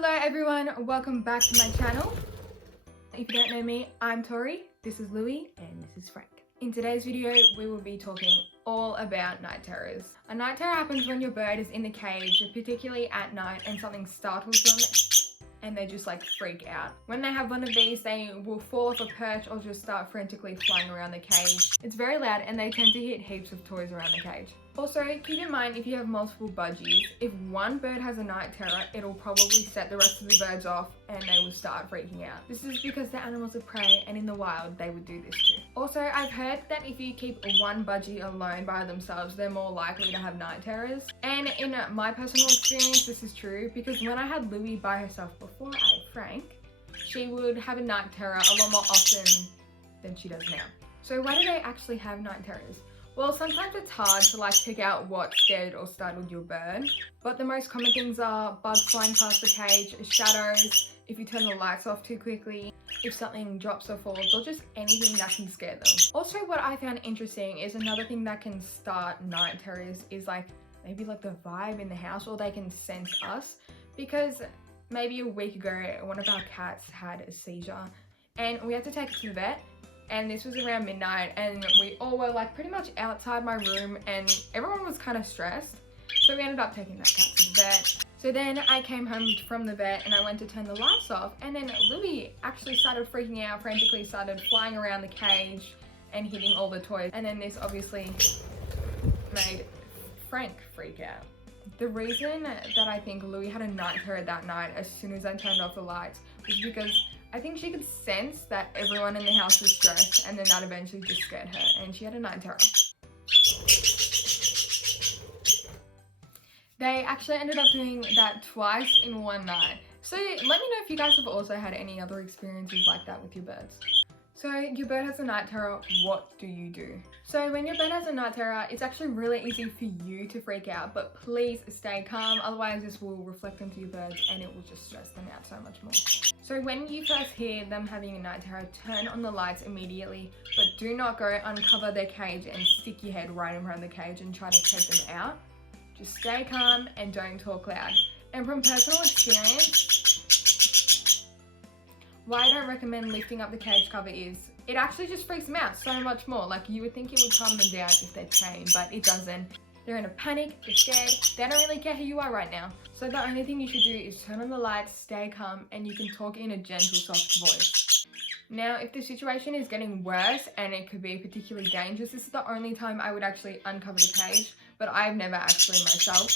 Hello everyone, welcome back to my channel. If you don't know me, I'm Tori, this is Louie, and this is Frank. In today's video, we will be talking all about night terrors. A night terror happens when your bird is in the cage, particularly at night, and something startles them and they just like freak out. When they have one of these, they will fall off a perch or just start frantically flying around the cage. It's very loud and they tend to hit heaps of toys around the cage. Also, keep in mind if you have multiple budgies, if one bird has a night terror, it'll probably set the rest of the birds off and they will start freaking out. This is because they're animals of prey and in the wild they would do this too. Also, I've heard that if you keep one budgie alone by themselves, they're more likely to have night terrors. And in my personal experience, this is true because when I had Louie by herself before I had Frank, she would have a night terror a lot more often than she does now. So why do they actually have night terrors? Well, sometimes it's hard to like pick out what scared or startled your bird, but the most common things are bugs flying past the cage, shadows, if you turn the lights off too quickly, if something drops or falls, or just anything that can scare them. Also, what I found interesting is another thing that can start night terrors is like maybe like the vibe in the house, or they can sense us, because maybe a week ago one of our cats had a seizure and we had to take it to the vet. And this was around midnight and we all were like pretty much outside my room and everyone was kind of stressed. So we ended up taking that cat to the vet. So then I came home from the vet and I went to turn the lights off, and then Louie actually started freaking out, frantically started flying around the cage and hitting all the toys. And then this obviously made Frank freak out. The reason that I think Louie had a night terror that night as soon as I turned off the lights was because I think she could sense that everyone in the house was stressed, and then that eventually just scared her and she had a night terror. They actually ended up doing that twice in one night. So let me know if you guys have also had any other experiences like that with your birds. So your bird has a night terror, what do you do? So when your bird has a night terror, it's actually really easy for you to freak out, but please stay calm, otherwise this will reflect onto your birds and it will just stress them out so much more. So when you first hear them having a night terror, turn on the lights immediately, but do not go uncover their cage and stick your head right around the cage and try to take them out. Just stay calm and don't talk loud. And from personal experience, why I don't recommend lifting up the cage cover is it actually just freaks them out so much more. Like you would think it would calm them down if they're tame, but it doesn't. They're in a panic, they're scared, they don't really care who you are right now. So the only thing you should do is turn on the lights, stay calm, and you can talk in a gentle, soft voice. Now, if the situation is getting worse and it could be particularly dangerous, this is the only time I would actually uncover the cage, but I've never actually myself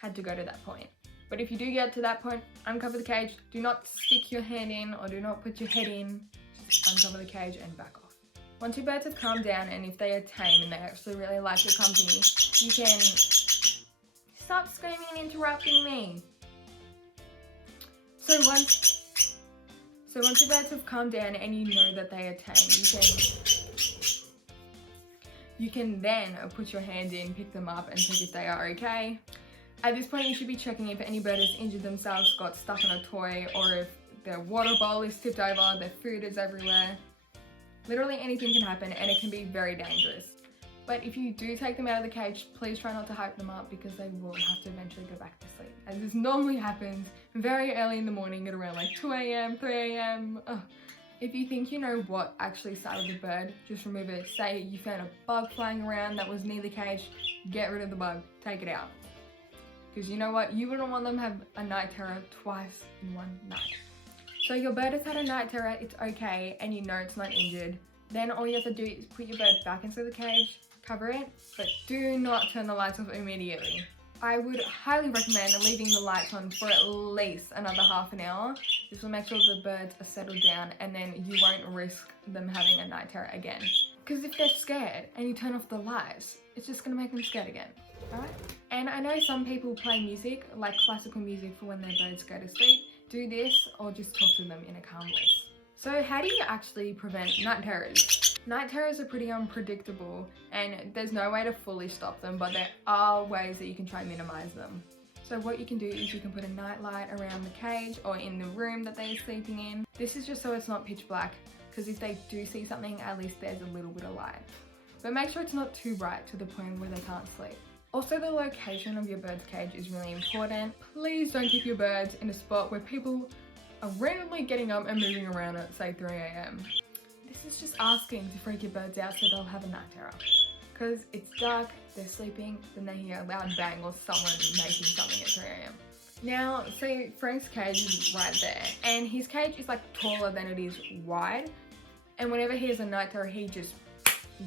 had to go to that point. But if you do get to that point, uncover the cage, do not stick your hand in or do not put your head in, just uncover the cage and back off. Once your birds have calmed down and if they are tame and they actually really like your company, you can stop screaming and interrupting me. So once your birds have calmed down and you know that they are tame, you can then put your hand in, pick them up and check if they are okay. At this point, you should be checking if any bird has injured themselves, got stuck on a toy, or if their water bowl is tipped over, their food is everywhere. Literally anything can happen and it can be very dangerous. But if you do take them out of the cage, please try not to hype them up because they will have to eventually go back to sleep. As this normally happens very early in the morning at around like 2 a.m, 3 a.m. If you think you know what actually startled the bird, just remove it. Say you found a bug flying around that was near the cage, get rid of the bug, take it out. Because you know what, you wouldn't want them to have a night terror twice in one night. So your bird has had a night terror, it's okay, and you know it's not injured. Then all you have to do is put your bird back into the cage, cover it, but do not turn the lights off immediately. I would highly recommend leaving the lights on for at least another half an hour. This will make sure the birds are settled down and then you won't risk them having a night terror again. Because if they're scared and you turn off the lights, it's just going to make them scared again. Alright? And I know some people play music, like classical music, for when their birds go to sleep. Do this or just talk to them in a calm voice. So how do you actually prevent night terrors? Night terrors are pretty unpredictable and there's no way to fully stop them, but there are ways that you can try and minimize them. So what you can do is you can put a night light around the cage or in the room that they are sleeping in. This is just so it's not pitch black, because if they do see something, at least there's a little bit of light. But make sure it's not too bright to the point where they can't sleep. Also, the location of your bird's cage is really important. Please don't keep your birds in a spot where people are randomly getting up and moving around at say 3 a.m. This is just asking to freak your birds out so they'll have a night terror. Because it's dark, they're sleeping, then they hear a loud bang or someone making something at 3 a.m. Now, so Frank's cage is right there, and his cage is like taller than it is wide, and whenever he has a night terror, he just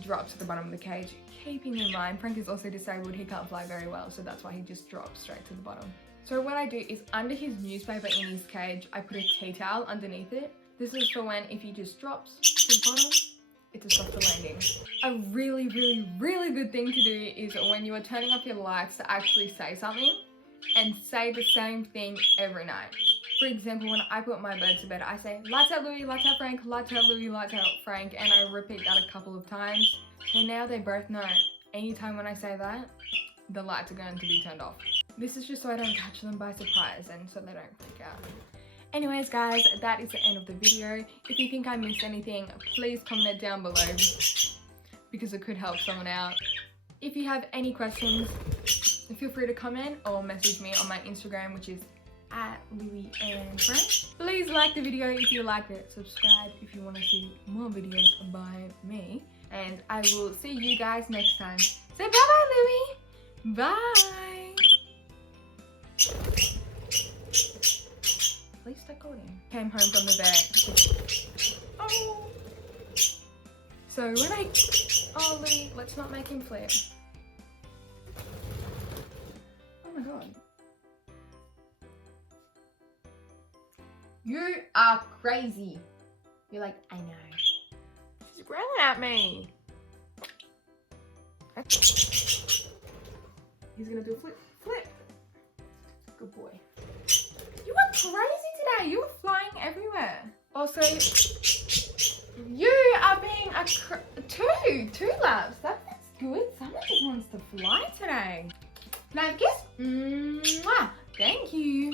drops at the bottom of the cage. Keeping in mind, Frank is also disabled, he can't fly very well, so that's why he just drops straight to the bottom. So what I do is under his newspaper in his cage, I put a tea towel underneath it. This is for when if he just drops to the bottom, it's a softer landing. A really good thing to do is when you are turning off your lights to actually say something and say the same thing every night. For example, when I put my bird to bed, I say, lights out Louie, lights out Frank, lights out Louie, lights out Frank, and I repeat that a couple of times. So now they both know anytime when I say that, the lights are going to be turned off. This is just so I don't catch them by surprise and so they don't freak out. Anyways guys, that is the end of the video. If you think I missed anything, please comment it down below because it could help someone out. If you have any questions, feel free to comment or message me on my Instagram, which is @LouieandFrank. Please like the video if you liked it. Subscribe if you want to see more videos by me. And I will see you guys next time. Say bye-bye, Louie. Bye. Please stop recording. Came home from the vet. Oh. So when oh Louie, let's not make him flip. Oh my god. You are crazy. You're like, I know. She's growling at me. He's gonna do a flip. Flip. Good boy. You are crazy today. You were flying everywhere. Also, you are being a two laps. That's good. Someone just wants to fly today. Now kiss. Mwah. Thank you.